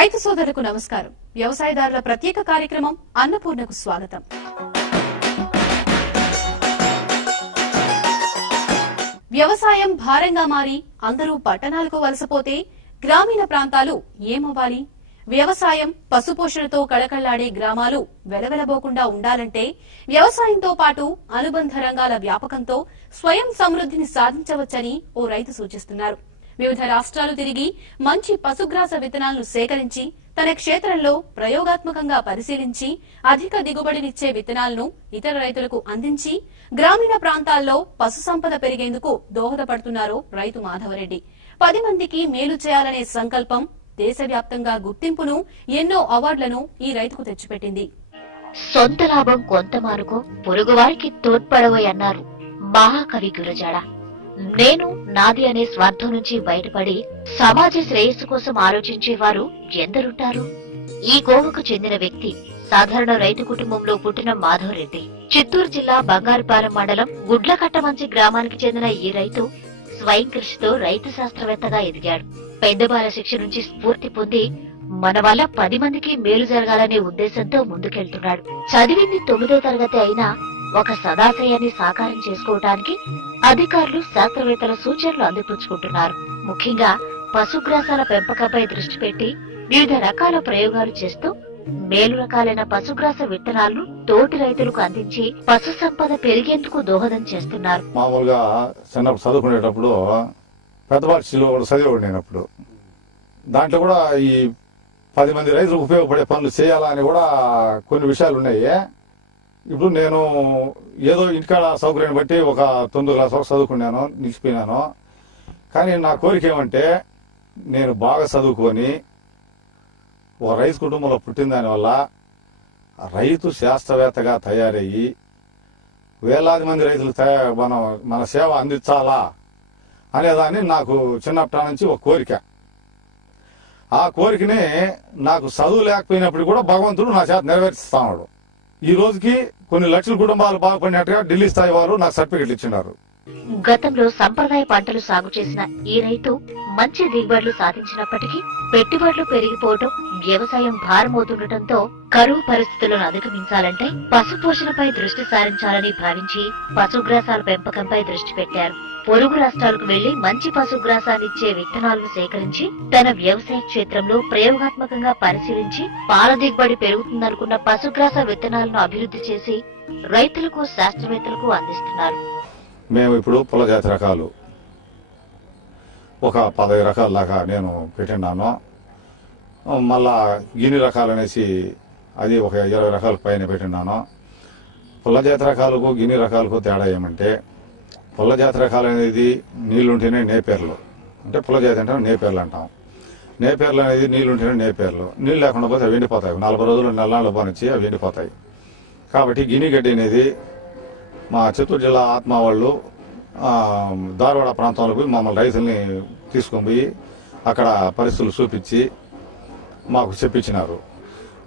రైతు సోదరులకు నమస్కారం. వ్యవసాయదారుల ప్రత్యేక కార్యక్రమం అన్నపూర్ణకు స్వాగతం. వ్యవసాయం భారంగా మారి అందరూ పట్టణాలకు వలసపోతే గ్రామీణ ప్రాంతాలు ఏమవ్వాలి? వ్యవసాయం పశుపోషణతో కళకళ్లాడే గ్రామాలు వెలవెలబోకుండా ఉండాలంటే వ్యవసాయంతో పాటు అనుబంధ రంగాల వ్యాపకంతో స్వయం సమృద్ధిని సాధించవచ్చని ఓ రైతు సూచిస్తున్నారు. వివిధ రాష్ట్రాలు తిరిగి మంచి పశుగ్రాస విత్తనాలను సేకరించి తన క్షేత్రంలో ప్రయోగాత్మకంగా పరిశీలించి అధిక దిగుబడినిచ్చే విత్తనాలను ఇతర రైతులకు అందించి గ్రామీణ ప్రాంతాల్లో పశు సంపద పెరిగేందుకు దోహదపడుతున్నారు రైతు మాధవరెడ్డి. 10 మందికి మేలు చేయాలనే సంకల్పం దేశవ్యాప్తంగా గుర్తింపును, ఎన్నో అవార్డులను ఈ రైతుకు తెచ్చిపెట్టింది. సొంత లాభం కొంత మారుకో, పొరుగువారికి తోడ్పడవయన్నారు మహాకవి గురజాడ. నేను నాది అనే స్వార్థం నుంచి బయటపడి సమాజ శ్రేయస్సు కోసం ఆలోచించేవారు ఎందరుంటారు? ఈ కోవకు చెందిన వ్యక్తి సాధారణ రైతు కుటుంబంలో పుట్టిన మాధవరెడ్డి. చిత్తూరు జిల్లా బంగారుపాలెం మండలం గుడ్లకట్టమంచి గ్రామానికి చెందిన ఈ రైతు స్వయం కృషితో రైతు శాస్త్రవేత్తగా ఎదిగాడు. పెద్దబాల శిక్ష నుంచి స్ఫూర్తి పొంది మన వల్ల 10 మందికి మేలు జరగాలనే ఉద్దేశంతో ముందుకెళ్తున్నాడు. చదివింది 9వ తరగతి అయినా ఒక సదాశయాన్ని సాకారం చేసుకోవడానికి అధికారులు, శాస్త్రవేత్తల సూచనలు అందిపుచ్చుకుంటున్నారు. ముఖ్యంగా పశుగ్రాసాల పెంపకంపై దృష్టి పెట్టి వివిధ రకాల ప్రయోగాలు చేస్తూ మేలు రకాలైన పశుగ్రాస విత్తనాలను తోటి రైతులకు అందించి పశు సంపద పెరిగేందుకు దోహదం చేస్తున్నారు. మామూలుగా చిన్నప్పుడు చదువుకునేటప్పుడు పెద్దవాళ్ళలో చదివేవాడు నేనప్పుడు. దాంట్లో కూడా ఈ 10 మంది రైతులకు ఉపయోగపడే పనులు చేయాలని కూడా కొన్ని విషయాలు ఉన్నాయి. ఇప్పుడు నేను ఏదో ఇంటికాడ సౌకర్యాన్ని బట్టి ఒక 9 క్లాస్ వరకు చదువుకున్నాను, నిలిచిపోయినాను. కానీ నా కోరిక ఏమంటే నేను బాగా చదువుకొని ఓ రైతు కుటుంబంలో పుట్టిన దానివల్ల రైతు శాస్త్రవేత్తగా తయారయ్యి వేలాది మంది రైతులకు మన సేవ అందించాలా అనేదాన్ని నాకు చిన్నప్పటి నుంచి ఒక కోరిక. ఆ కోరికని నాకు చదువు లేకపోయినప్పుడు కూడా భగవంతుడు నా చేత నెరవేర్చుతున్నాడు. ఈ రోజుకి కొన్ని లక్షల కుటుంబాలు బాగుపడినట్టుగా ఢిల్లీ స్థాయి వారు నాకు సర్టిఫికెట్లు ఇచ్చినారు. గతంలో సంప్రదాయ పంటలు సాగు చేసిన ఈ రైతు మంచి దిగుబడులు సాధించినప్పటికీ పెట్టుబడులు పెరిగిపోవడం, వ్యవసాయం భారమవుతుండటంతో కరువు పరిస్థితులను అధిగమించాలంటే పశుపోషణపై దృష్టి సారించాలని భావించి పశుగ్రాసాల పెంపకంపై దృష్టి పెట్టారు. పొరుగు రాష్ట్రాలకు వెళ్లి మంచి పశుగ్రాసాన్నిచ్చే విత్తనాలను సేకరించి తన వ్యవసాయ క్షేత్రంలో ప్రయోగాత్మకంగా పరిశీలించి పాల దిగుబడి పెరుగుతుందనుకున్న పశుగ్రాస విత్తనాలను అభివృద్ధి చేసి రైతులకు, శాస్త్రవేత్తలకు అందిస్తున్నారు. మేము ఇప్పుడు పుల్ల జాతి రకాలు ఒక 15 రకాల దాకా నేను పెట్టినాను. మళ్ళా గిని రకాలు అనేసి అది ఒక 20 రకాల పైన పెట్టినాను. పుల్ల జాతి రకాలకు గిని రకాలకు తేడా ఏమంటే, పుల్ల జాతి రకాలు అనేది నీళ్లుంటేనే నేపేర్లు, అంటే పుల్ల జాతి అంటే నేపేర్లు అంటాం. నేపేర్లు అనేది నీళ్లుంటేనే నేపేర్లు, నీళ్ళు లేకుండా పోతే అవి ఎండిపోతాయి. 40 రోజులు నెలలు పోనిచ్చి అవి ఎండిపోతాయి. కాబట్టి గిని గడ్డి అనేది మా చిత్తూరు జిల్లా ఆత్మ వాళ్ళు ధారవాడ ప్రాంతంలో పోయి మమ్మల్ని రైతుల్ని తీసుకొని పోయి అక్కడ పరిస్థితులు చూపించి మాకు చెప్పించినారు.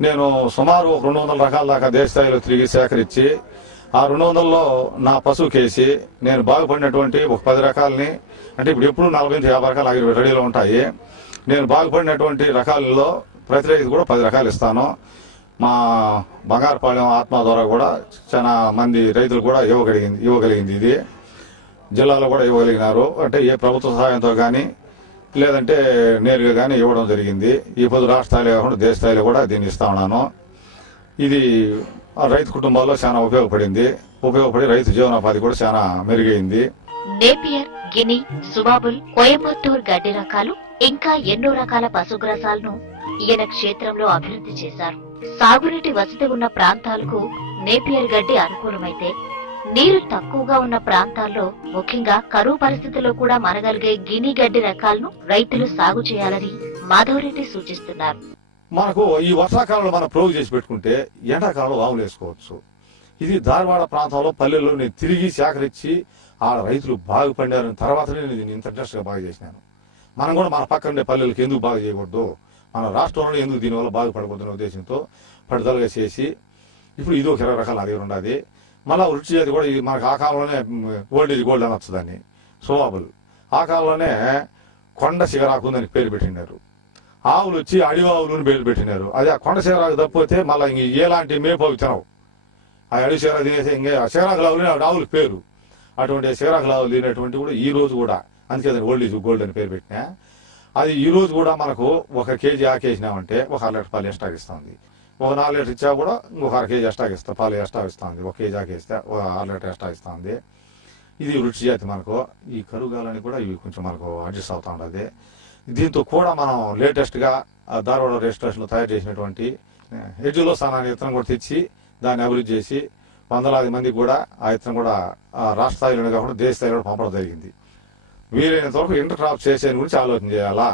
నేను సుమారు 200 రకాల దాకా దేశ స్థాయిలో తిరిగి సేకరించి ఆ 200లో నా పశువుకేసి నేను బాగుపడినటువంటి ఒక 10 రకాలని, అంటే ఇప్పుడు ఎప్పుడు 40-50 రకాలు అవి రెడీలో ఉంటాయి. నేను బాగుపడినటువంటి రకాలలో ప్రతి రైతు కూడా 10 రకాలు ఇస్తాను. మా బంగారుపాలెం ఆత్మ ద్వారా కూడా చాలా మంది రైతులు కూడా ఇవ్వగలిగింది. ఇది జిల్లాలో కూడా ఇవ్వగలిగినారు. అంటే ఏ ప్రభుత్వ సహాయంతో కానీ లేదంటే నేరుగా కానీ ఇవ్వడం జరిగింది. ఈ 10 రాష్ట్ర స్థాయిలో కాకుండా దేశ స్థాయిలో కూడా దీన్ని ఇస్తా ఉన్నాను. ఇది రైతు కుటుంబాల్లో చాలా ఉపయోగపడి రైతు జీవనోపాధి కూడా చాలా మెరుగైంది. నేపియర్, గిని, సుబాబుల్, కోయంబత్తూర్ గడ్డి రకాలు ఇంకా ఎన్నో రకాల పశుగ్రాసాలను ఈయన క్షేత్రంలో అభివృద్ధి చేశారు. సాగునీటి వసతి ఉన్న ప్రాంతాలకు నేపియర్ గడ్డి అనుకూలమైతే, నీరు తక్కువగా ఉన్న ప్రాంతాల్లో ముఖ్యంగా కరువు పరిస్థితుల్లో కూడా మనగలిగే గిని గడ్డి రకాలను రైతులు సాగు చేయాలని మాధవరెడ్డి సూచిస్తున్నారు. మనకు ఈ వర్షాకాలంలో మనం ప్రోగు చేసి పెట్టుకుంటే ఎండాకాలంలో ఆవులు వేసుకోవచ్చు. ఇది ధారవాడ ప్రాంతంలో పల్లెల్లో నేను తిరిగి సేకరించి ఆ రైతులు బాగుపడిన తర్వాతనే నేను ఇంత ఇంట్రెస్ట్ గా బాగా చేసినాను. మనం కూడా మన పక్కనే పల్లెలకు ఎందుకు బాగా చేయకూడదు, మన రాష్ట్రంలో ఎందుకు దీనివల్ల బాగుపడకూడదనే ఉద్దేశంతో పట్టుదలగా చేసి ఇప్పుడు ఇది ఒక 20 రకాల అది ఉన్నది. మళ్ళా రుచి జాతి కూడా మనకు ఆ కాలంలోనే ఓల్డ్ ఈజ్ గోల్డ్ అని వస్తుందని సువాబుల్, ఆ కాలంలోనే కొండ శిగరాకు ఉందని పేరు పెట్టినారు. ఆవులు వచ్చి అడవి ఆవులను బయలు పెట్టినారు. అది ఆ కొండ శీరాకు తప్పితే మళ్ళీ ఇంక ఎలాంటి మేపు అవి తినవు. ఆ అడవి శీరాకు తినేసి ఇంకా శీరాకులు ఆవులు ఆవులు పేరు. అటువంటి శీరాకులు ఆవులు తినేటువంటి కూడా ఈ రోజు కూడా, అందుకే దాన్ని ఓల్డ్ ఈజ్ గోల్డ్ అని పేరు పెట్టినా, అది ఈ రోజు కూడా మనకు 1 కేజీ ఆకేసినామంటే 1 అర లీటర్ పాలు ఎక్స్ట్రా ఇస్తుంది. 1 4 లీటర్ ఇచ్చా కూడా ఇంకొక 1 కేజీ ఎక్స్ట్రా ఇస్తా, పాలు ఎక్స్ట్రా ఇస్తుంది. 1 కేజీ ఆకేస్తే 1 అర లీటర్ ఎక్స్ట్రా ఇస్తుంది. ఇది రుచి జాతి మనకు. ఈ కరుగాలని కూడా ఇవి కొంచెం మనకు అడ్జస్ట్ అవుతా ఉండదు. దీంతో కూడా మనం లేటెస్ట్గా ధారవాడ రిజిస్ట్రేషన్లో తయారు చేసినటువంటి ఎడ్జులో స్థానాన్ని ఇతనం కూడా తెచ్చి దాన్ని అభివృద్ధి చేసి వందలాది మందికి కూడా ఆ ఇతనం కూడా రాష్ట్ర స్థాయిలోనే కాకుండా దేశ స్థాయిలో పంపడం జరిగింది. వీలైనంత వరకు ఇంటర్ క్రాప్ చేసే గురించి ఆలోచన చేయాలా.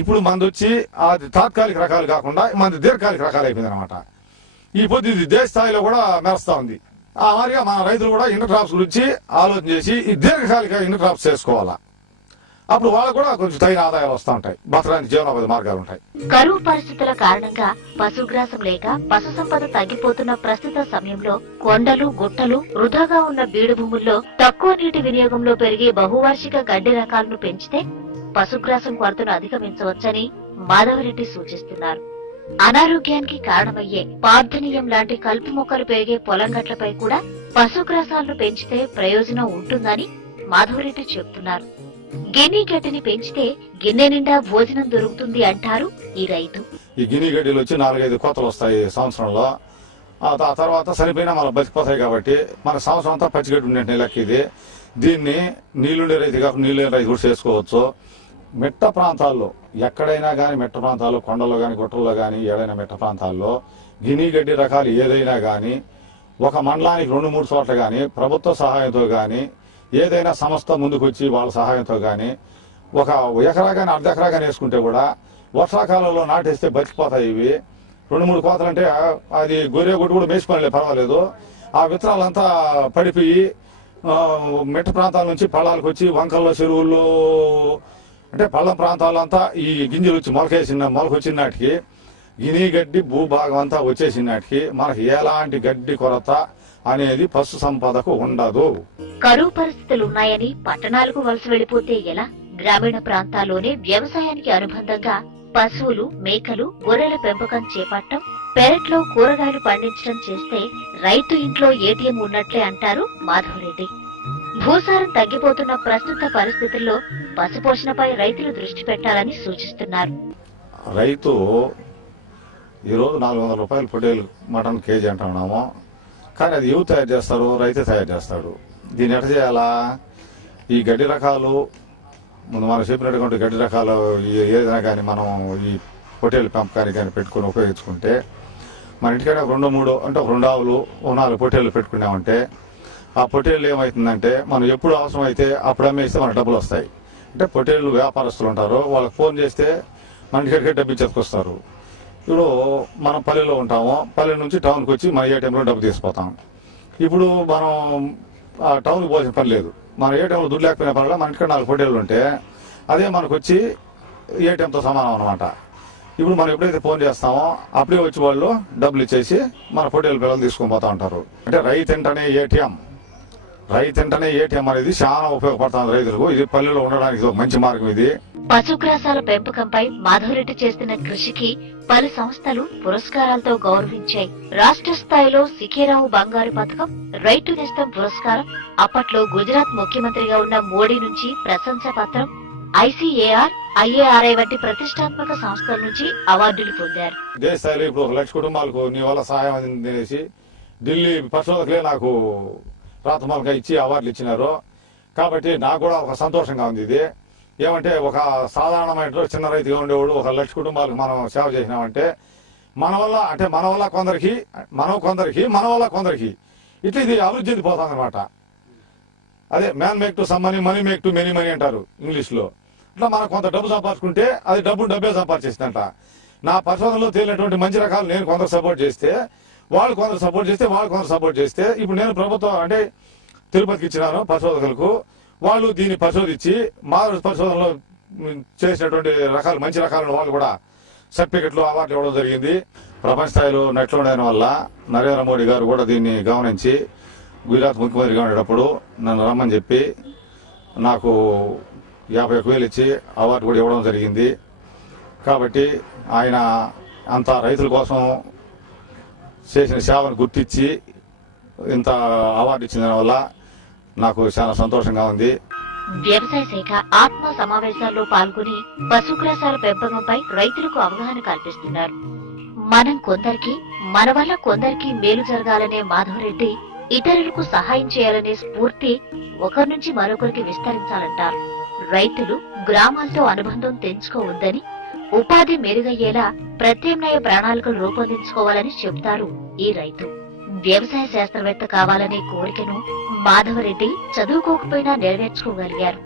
ఇప్పుడు మనది వచ్చి అది తాత్కాలిక రకాలు కాకుండా మనది దీర్ఘకాలిక రకాలు అయిపోయింది అనమాట. ఈ పొద్దు ఇది దేశ స్థాయిలో కూడా మెరుస్తా ఉంది. ఆ మాదిరిగా మన రైతులు కూడా ఇంటర్ క్రాప్స్ గురించి ఆలోచన చేసి ఈ దీర్ఘకాలిక ఇంటర్ క్రాప్స్ చేసుకోవాలా. అప్పుడు వాళ్ళకు కూడా కొంచెం తగిన ఆదాయాలు వస్తూ ఉంటాయి, బతకడానికి జీవనోపాధి మార్గాలు ఉంటాయి. కరువు పరిస్థితుల కారణంగా పశుగ్రాసం లేక పశు సంపద తగ్గిపోతున్న ప్రస్తుత సమయంలో కొండలు గుట్టలు వృధాగా ఉన్న బీడు భూముల్లో తక్కువ నీటి వినియోగంలో పెరిగే బహువార్షిక గడ్డి రకాలను పెంచితే పశుగ్రాసం కొరతను అధిగమించవచ్చని మాధవరెడ్డి సూచిస్తున్నారు. అనారోగ్యానికి కారణమయ్యే పార్థనీయం లాంటి కలుపు మొక్కలు పెరిగే పొలం గట్లపై కూడా పశుగ్రాసాలను పెంచితే ప్రయోజనం ఉంటుందని మాధవరెడ్డి చెబుతున్నారు. గిని గడ్డిని పెంచితే గిన్నె నిండా భోజనం దొరుకుతుంది అంటారు ఈ రైతు. ఈ గిని గడ్డిలు వచ్చి 4-5 కోతలు వస్తాయి సంవత్సరంలో. ఆ తర్వాత సరిపోయినా మనం బతికిపోతాయి కాబట్టి మన సంవత్సరం అంతా పచ్చిగడ్డి ఉండే లెక్క ఇది. దీన్ని నీళ్లుండే రైతు కాకుండా నీళ్ళు రైతు కూడా చేసుకోవచ్చు. మెట్ట ప్రాంతాల్లో ఎక్కడైనా కానీ, మెట్ట ప్రాంతాల్లో కొండల్లో కానీ గుట్టల్లో కానీ ఏదైనా మెట్ట ప్రాంతాల్లో గిని గడ్డి రకాలు ఏదైనా కానీ ఒక మండలానికి 2-3 చోట్ల కానీ ప్రభుత్వ సహాయంతో కానీ ఏదైనా సంస్థ ముందుకు వచ్చి వాళ్ళ సహాయంతో కానీ 1 ఎకరా కానీ 1/2 ఎకరా కానీ వేసుకుంటే కూడా వర్షాకాలంలో నాటేస్తే బతికిపోతాయి. ఇవి 2-3 కోతలు అంటే అది గొర్రె కొట్టు కూడా మేసుకొనిలే పర్వాలేదు. ఆ విత్తనాలంతా పడిపోయి మెట్ట ప్రాంతాల నుంచి పళ్ళాలకు వచ్చి వంకల్లో చెరువుల్లో అంటే పళ్ళం ప్రాంతాలంతా ఈ గింజలు వచ్చి మొలకొచ్చిన నాటికి గిని గడ్డి భూభాగం అంతా వచ్చేసిన నాటికి మనకి ఎలాంటి గడ్డి కొరత అనేది పశు సంపదకు ఉండదు. కరువు పరిస్థితులున్నాయని పట్టణాలకు వలస వెళ్లిపోతే ఎలా? గ్రామీణ ప్రాంతాల్లోనే వ్యవసాయానికి అనుబంధంగా పశువులు, మేకలు, గొర్రెల పెంపకం చేపట్టడం, పెరట్లో కూరగాయలు పండించడం చేస్తే రైతు ఇంట్లో ఏటీఎం ఉన్నట్లే అంటారు మాధవరెడ్డి. భూసారం తగ్గిపోతున్న ప్రస్తుత పరిస్థితుల్లో పశుపోషణపై రైతులు దృష్టి పెట్టాలని సూచిస్తున్నారు. రైతు ఈరోజు 400 రూపాయలు పొట్టేలు మటన్ కేజీ అంటున్నాము, కానీ అది ఎవరు తయారు చేస్తారు? రైతే తయారు చేస్తాడు. దీన్ని ఎట్లా చేయాలా? ఈ గడ్డి రకాలు ముందు మనం చెప్పినటువంటి గడ్డి రకాలు ఏదైనా కానీ మనం ఈ పొట్టేలు పెంపకానికి కానీ పెట్టుకుని ఉపయోగించుకుంటే మన ఇంటికైనా 2-3 అంటే 2 ఆవులు 4 పొట్టేలు పెట్టుకున్నామంటే ఆ పొట్టేళ్ళు ఏమవుతుందంటే మనం ఎప్పుడు అవసరం అయితే అప్పుడు అమ్మేస్తే మన డబ్బులు వస్తాయి. అంటే పొట్టేళ్ళు వ్యాపారస్తులు ఉంటారు, వాళ్ళకి ఫోన్ చేస్తే మన ఇంటికి డబ్బు ఇచ్చేసుకొస్తారు. ఇప్పుడు మనం పల్లెలో ఉంటాము, పల్లె నుంచి టౌన్కి వచ్చి మన ఏటీఎంలో డబ్బు తీసుకుపోతాం. ఇప్పుడు మనం టౌన్కి పోవాల్సిన పని లేదు, మన ఏటీఎంలో దుడ్డు లేకపోయినా పర్వాలేదు, మన ఇంటికి 4 పొట్టేళ్ళు ఉంటే అదే మనకు వచ్చి ఏటీఎంతో సమానం అనమాట. ఇప్పుడు మనం ఎప్పుడైతే ఫోన్ చేస్తామో అప్పుడే వచ్చి వాళ్ళు డబ్బులు ఇచ్చేసి మన పొట్టేళ్ళ పిల్లలు తీసుకొని పోతా ఉంటారు. అంటే రైతు వెంటనే ఏటీఎం అనేది చాలా ఉపయోగపడుతుంది రైతులకు. ఇది పల్లెలో ఉండడానికి ఒక మంచి మార్గం. ఇది పశుగ్రాసాల పెంపకంపై మాధవరెడ్డి చేస్తున్న కృషికి పలు సంస్థలు పురస్కారాలతో గౌరవించాయి. రాష్ట్ర స్థాయిలో సికేరావు బంగారు పథకం, రైతు నేస్తం పురస్కారం, అప్పట్లో గుజరాత్ ముఖ్యమంత్రిగా ఉన్న మోడీ నుంచి ప్రశంస పత్రం, ఐసీఏఆర్, ఐఏఆర్ఐ వంటి ప్రతిష్టాత్మక సంస్థల నుంచి అవార్డులు పొందారు. దేశ స్థాయిలో ఇప్పుడు 1 లక్ష కుటుంబాలకు నీ వల్ల సహాయం అందించేసి ఢిల్లీ పరిశోధకులే నాకు రాతమాలక ఇచ్చి అవార్డులు ఇచ్చినారు. కాబట్టి నాకు కూడా ఒక సంతోషంగా ఉంది. ఇది ఏమంటే ఒక సాధారణమైన చిన్న రైతుగా ఉండేవాడు 1 లక్ష కుటుంబాలకు మనం సేవ చేసినామంటే మన వల్ల కొందరికి మన వల్ల కొందరికి ఇట్లా ఇది అభివృద్ధి చెందిపోతుంది అనమాట. అదే man make to some money, money make to many money అంటారు ఇంగ్లీష్ లో. ఇట్లా మనం కొంత డబ్బు సంపాదించుకుంటే అది డబ్బే సంపాదించేసిందంట. నా పరిశోధనలో తేలినటువంటి మంచి రకాలు నేను కొందరు సపోర్ట్ చేస్తే వాళ్ళు కొందరు సపోర్ట్ చేస్తే ఇప్పుడు నేను ప్రభుత్వం అంటే తిరుపతికి ఇచ్చినాను పరిశోధకులకు. వాళ్ళు దీన్ని పరిశోధించి మా పరిశోధనలో చేసినటువంటి రకాలు మంచి రకాలను వాళ్ళు కూడా సర్టిఫికెట్లు అవార్డులు ఇవ్వడం జరిగింది. ప్రపంచ స్థాయిలో నెట్లో ఉండడం వల్ల నరేంద్ర మోడీ గారు కూడా దీన్ని గమనించి గుజరాత్ ముఖ్యమంత్రిగా ఉండేటప్పుడు నన్ను రమ్మని చెప్పి నాకు 51,000 ఇచ్చి అవార్డు కూడా ఇవ్వడం జరిగింది. కాబట్టి ఆయన అంత రైతుల కోసం చేసిన సేవను గుర్తించి ఇంత అవార్డు ఇచ్చిన వల్ల నాకు చాలా సంతోషంగా ఉంది. వ్యవసాయ శాఖ ఆత్మ సమావేశాల్లో పాల్గొని పశుగ్రాసాల పెంపకంపై రైతులకు అవగాహన కల్పిస్తున్నారు. మనం కొందరికి, మన వల్ల కొందరికి మేలు జరగాలనే మాధవరెడ్డి ఇతరులకు సహాయం చేయాలనే స్ఫూర్తి ఒకరి నుంచి మరొకరికి విస్తరించాలంటారు. రైతులు గ్రామాలతో అనుబంధం తెంచుకోవద్దని, ఉపాధి మెరుగయ్యేలా ప్రత్యామ్నాయ ప్రణాళికలు రూపొందించుకోవాలని చెబుతారు ఈ రైతు. వ్యవసాయ శాస్త్రవేత్త కావాలనే కోరికను మాధవరెడ్డి చదువుకోకపోయినా నెరవేర్చుకోగలిగారు.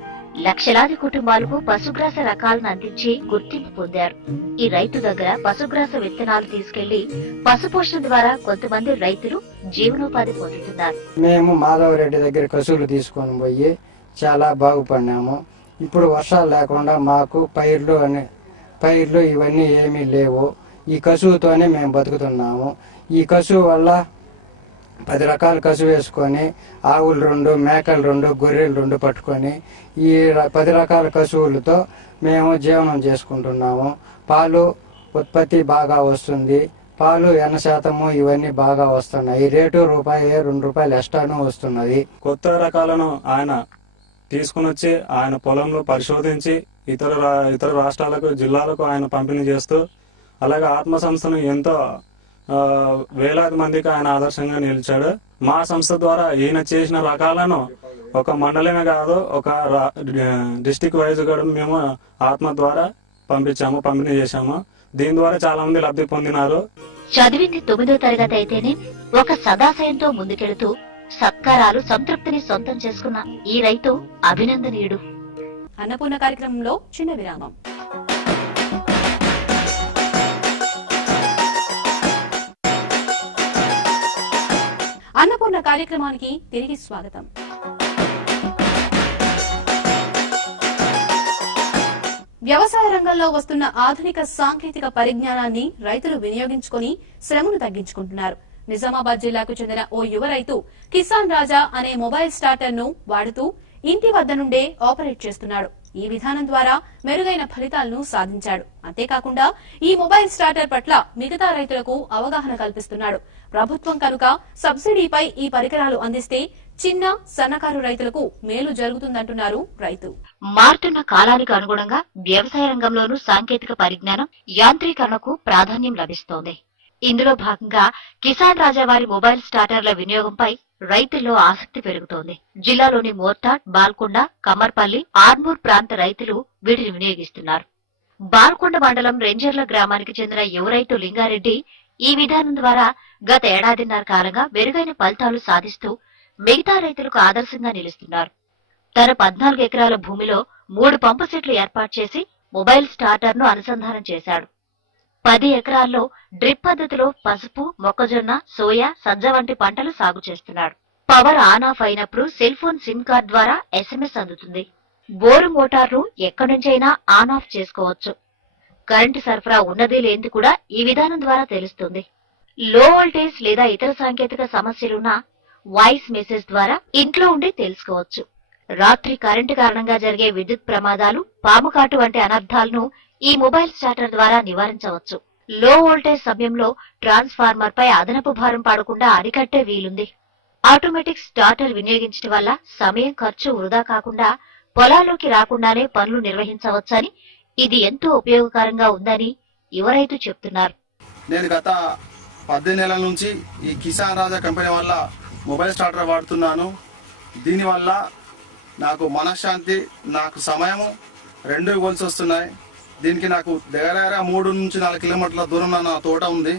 లక్షలాది కుటుంబాలకు పశుగ్రాస రకాలను అందించి గుర్తింపు పొందారు. ఈ రైతు దగ్గర పశుగ్రాస విత్తనాలు తీసుకెళ్లి పశుపోషణ ద్వారా కొంతమంది రైతులు జీవనోపాధి పొందుతున్నారు. మేము మాధవరెడ్డి దగ్గర కసువులు తీసుకొని పోయి చాలా బాగుపడినాము. ఇప్పుడు వర్షాలు లేకుండా మాకు పైర్లు ఇవన్నీ ఏమీ లేవు. ఈ కసువుతోనే మేము బతుకుతున్నాము. ఈ కసువు వల్ల 10 రకాల కసువు వేసుకొని ఆవులు 2, మేకలు 2, గొర్రెలు 2 పట్టుకొని ఈ 10 రకాల కసువులతో మేము జీవనం చేసుకుంటున్నాము. పాలు ఉత్పత్తి బాగా వస్తుంది. పాలు 80% ఇవన్నీ బాగా వస్తున్నాయి. రేటు ₹1, ₹2 ఎక్స్ట్రాను వస్తున్నది. కొత్త రకాలను ఆయన తీసుకుని వచ్చి ఆయన పొలంలో పరిశోధించి ఇతర రాష్ట్రాలకు, జిల్లాలకు ఆయన పంపిణీ చేస్తూ, అలాగే ఆత్మ సంస్థను ఎంతో వేలాది మందికి ఆయన ఆదర్శంగా నిలిచాడు. మా సంస్థ ద్వారా ఈయన చేసిన రకాలను ఒక మండలమే కాదు, ఒక డిస్టిక్ వైజ్ కూడా మేము ఆత్మ ద్వారా పంపిణీ చేశాము. దీని ద్వారా చాలా మంది లబ్ధి పొందినారు. చదివింది 9వ తరగతి అయితేనే ఒక సదాశయంతో ముందుకెళుతూ సత్కారాలు, సంతృప్తిని సొంతం చేసుకున్న ఈ రైతు అభినందనీయుడు. అన్నపూర్ణ కార్యక్రమంలో చిన్న విరామం. అన్నపూర్ణ కార్యక్రమానికి తిరిగి స్వాగతం. వ్యవసాయ రంగంలో వస్తున్న ఆధునిక సాంకేతిక పరిజ్ఞానాన్ని రైతులు వినియోగించుకుని శ్రమను తగ్గించుకుంటున్నారు. నిజామాబాద్ జిల్లాకు చెందిన ఓ యువ రైతు కిసాన్ రాజా అనే మొబైల్ స్టార్టర్ ను వాడుతూ ఇంటి వద్ద నుండే ఆపరేట్ చేస్తున్నాడు. ఈ విధానం ద్వారా మెరుగైన ఫలితాలను సాధించాడు. అంతేకాకుండా ఈ మొబైల్ స్టార్టర్ పట్ల మిగతా రైతులకు అవగాహన కల్పిస్తున్నాడు. ప్రభుత్వం కనుక సబ్సిడీపై ఈ పరికరాలు అందిస్తే చిన్న, సన్నకారు రైతులకు మేలు జరుగుతుందంటున్నారు రైతు. మారుతున్న కాలానికి అనుగుణంగా వ్యవసాయ రంగంలోనూ సాంకేతిక పరిజ్ఞానం, యాంత్రీకరణకు ప్రాధాన్యం లభిస్తోంది. ఇందులో భాగంగా కిసాన్ రాజా వారి మొబైల్ స్టార్టర్ల వినియోగంపై రైతుల్లో ఆసక్తి పెరుగుతోంది. జిల్లాలోని మోర్తాడ్, బాల్కొండ, కమ్మర్పల్లి, ఆర్మూర్ ప్రాంత రైతులు వీటిని వినియోగిస్తున్నారు. బాల్కొండ మండలం రెంజర్ల గ్రామానికి చెందిన యువ రైతు లింగారెడ్డి ఈ విధానం ద్వారా గత ఏడాదిన్నర కాలంగా మెరుగైన ఫలితాలు సాధిస్తూ మిగతా రైతులకు ఆదర్శంగా నిలుస్తున్నారు. తన 14 ఎకరాల భూమిలో 3 పంపు సెట్లు ఏర్పాటు చేసి మొబైల్ స్టార్టర్ ను అనుసంధానం చేశాడు. 10 ఎకరాల్లో డ్రిప్ పద్ధతిలో పసుపు, మొక్కజొన్న, సోయా, సజ్జ వంటి పంటలు సాగు చేస్తున్నాడు. పవర్ ఆన్ ఆఫ్ అయినప్పుడు సెల్ ఫోన్ సిమ్ కార్డ్ ద్వారా SMS అందుతుంది. బోరు మోటార్లు ఎక్కడి నుంచైనా ఆన్ ఆఫ్ చేసుకోవచ్చు. కరెంటు సరఫరా ఉన్నది లేనిది కూడా ఈ విధానం ద్వారా తెలుస్తుంది. లో వోల్టేజ్ లేదా ఇతర సాంకేతిక సమస్యలున్నా వాయిస్ మెసేజ్ ద్వారా ఇంట్లో ఉండి తెలుసుకోవచ్చు. రాత్రి కరెంటు కారణంగా జరిగే విద్యుత్ ప్రమాదాలు, పాము కాటు వంటి అనర్థాలను ఈ మొబైల్ స్టార్టర్ ద్వారా నివారించవచ్చు. లో వోల్టేజ్ సమయంలో ట్రాన్స్ఫార్మర్ పై అదనపు భారం పడకుండా అరికట్టే వీలుంది. ఆటోమేటిక్ స్టార్టర్ వినియోగించడం వల్ల సమయం, ఖర్చు వృధా కాకుండా పొలాల్లోకి రాకుండానే పనులు నిర్వహించవచ్చని, ఇది ఎంతో ఉపయోగకరంగా ఉందని యువ రైతు చెప్తున్నారు. నేను గత 18 నెలల నుంచి ఈ కిసాన్ రాజా కంపెనీ వల్ల మొబైల్ స్టార్టర్ వాడుతున్నాను. దీనివల్ల నాకు మనశ్శాంతి, నాకు సమయము 2 గోల్స్ వస్తున్నాయి. దీనికి నాకు దగ్గర 3 నుంచి 4 కిలోమీటర్ల దూరంలో నా తోట ఉంది.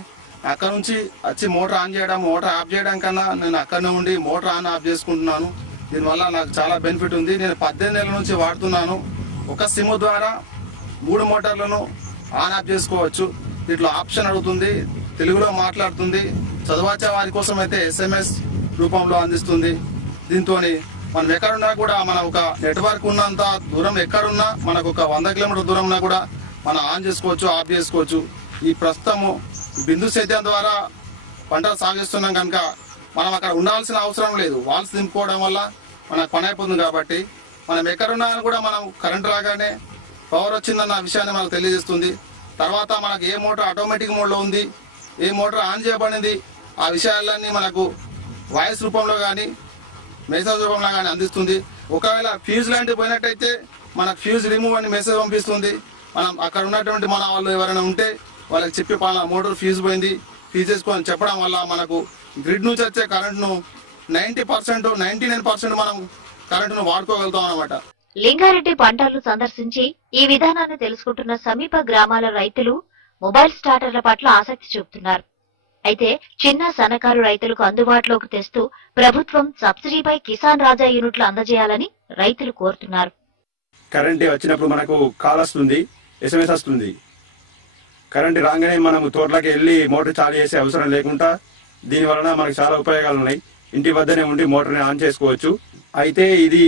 అక్కడ నుంచి వచ్చి మోటార్ ఆన్ చేయడం, మోటార్ ఆఫ్ చేయడం కన్నా నేను అక్కడనే ఉండి మోటార్ ఆన్ ఆఫ్ చేసుకుంటున్నాను. దీనివల్ల నాకు చాలా బెనిఫిట్ ఉంది. నేను 18 నెలల నుంచి వాడుతున్నాను. ఒక సిమ్ ద్వారా 3 మోటార్లను ఆన్ ఆఫ్ చేసుకోవచ్చు. దీంట్లో ఆప్షన్ అడుగుతుంది, తెలుగులో మాట్లాడుతుంది. చదవచ్చే వారి కోసం అయితే SMS రూపంలో అందిస్తుంది. దీంతో మనం ఎక్కడున్నా కూడా మన ఒక నెట్వర్క్ ఉన్నంత దూరం ఎక్కడున్నా మనకు ఒక 100 కిలోమీటర్ దూరం ఉన్నా కూడా మనం ఆన్ చేసుకోవచ్చు, ఆఫ్ చేసుకోవచ్చు. ఈ ప్రస్తుతము బిందు సేద్యం ద్వారా పంటలు సాగిస్తున్నాం కనుక మనం అక్కడ ఉండాల్సిన అవసరం లేదు. వాల్స్ దింపుకోవడం వల్ల మనకు పని అయిపోతుంది. కాబట్టి మనం ఎక్కడున్నా కూడా మనం కరెంటు రాగానే పవర్ వచ్చిందన్న విషయాన్ని మనకు తెలియజేస్తుంది. తర్వాత మనకు ఏ మోటార్ ఆటోమేటిక్ మోడ్లో ఉంది, ఏ మోటార్ ఆన్ చేయబడింది, ఆ విషయాలన్నీ మనకు వాయిస్ రూపంలో కానీ మెసేజ్ రూపంలో కానీ అందిస్తుంది. ఒకవేళ ఫ్యూజ్ లాంటివి పోయినట్టయితే మనకు ఫ్యూజ్ రిమూవ్ అని మెసేజ్ పంపిస్తుంది. మనం అక్కడ ఉన్నటువంటి మన వాళ్ళు ఎవరైనా ఉంటే వాళ్ళకి చెప్పి పలానా మోటార్ ఫ్యూజ్ పోయింది, ఫ్యూజ్ చేసుకొని చెప్పడం వల్ల మనకు గ్రిడ్ నుంచి వచ్చే కరెంట్ను 90%, 99% మనం కరెంటును వాడుకోగలుగుతాం అన్నమాట. లింగారెడ్డి పంటలు సందర్శించి ఈ విధానాన్ని తెలుసుకుంటున్న సమీప గ్రామాల రైతులు మొబైల్ స్టార్టర్ల పట్ల ఆసక్తి చూపుతున్నారు. అయితే చిన్న సన్నకారు రైతులకు అందుబాటులోకి తెస్తూ ప్రభుత్వం సబ్సిడీపై కిసాన్ రాజా యూనిట్లు అందజేయాలని రైతులు కోరుతున్నారు. కరెంట్ వచ్చినప్పుడు మనకు కాల్ వస్తుంది, SMS వస్తుంది. కరెంట్ రాగానే మనం తోటలోకి వెళ్లి మోటార్ చాలు చేసే అవసరం లేకుండా దీని వలన మనకు చాలా ఉపయోగాలు ఉన్నాయి. ఇంటి వద్దనే ఉండి మోటార్ని ఆన్ చేసుకోవచ్చు. అయితే ఇది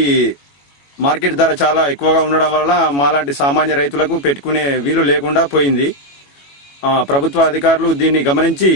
మార్కెట్ ధర చాలా ఎక్కువగా ఉండడం వల్ల మాలాంటి సామాన్య రైతులకు పెట్టుకునే వీలు లేకుండా పోయింది. ప్రభుత్వ అధికారులు దీన్ని గమనించి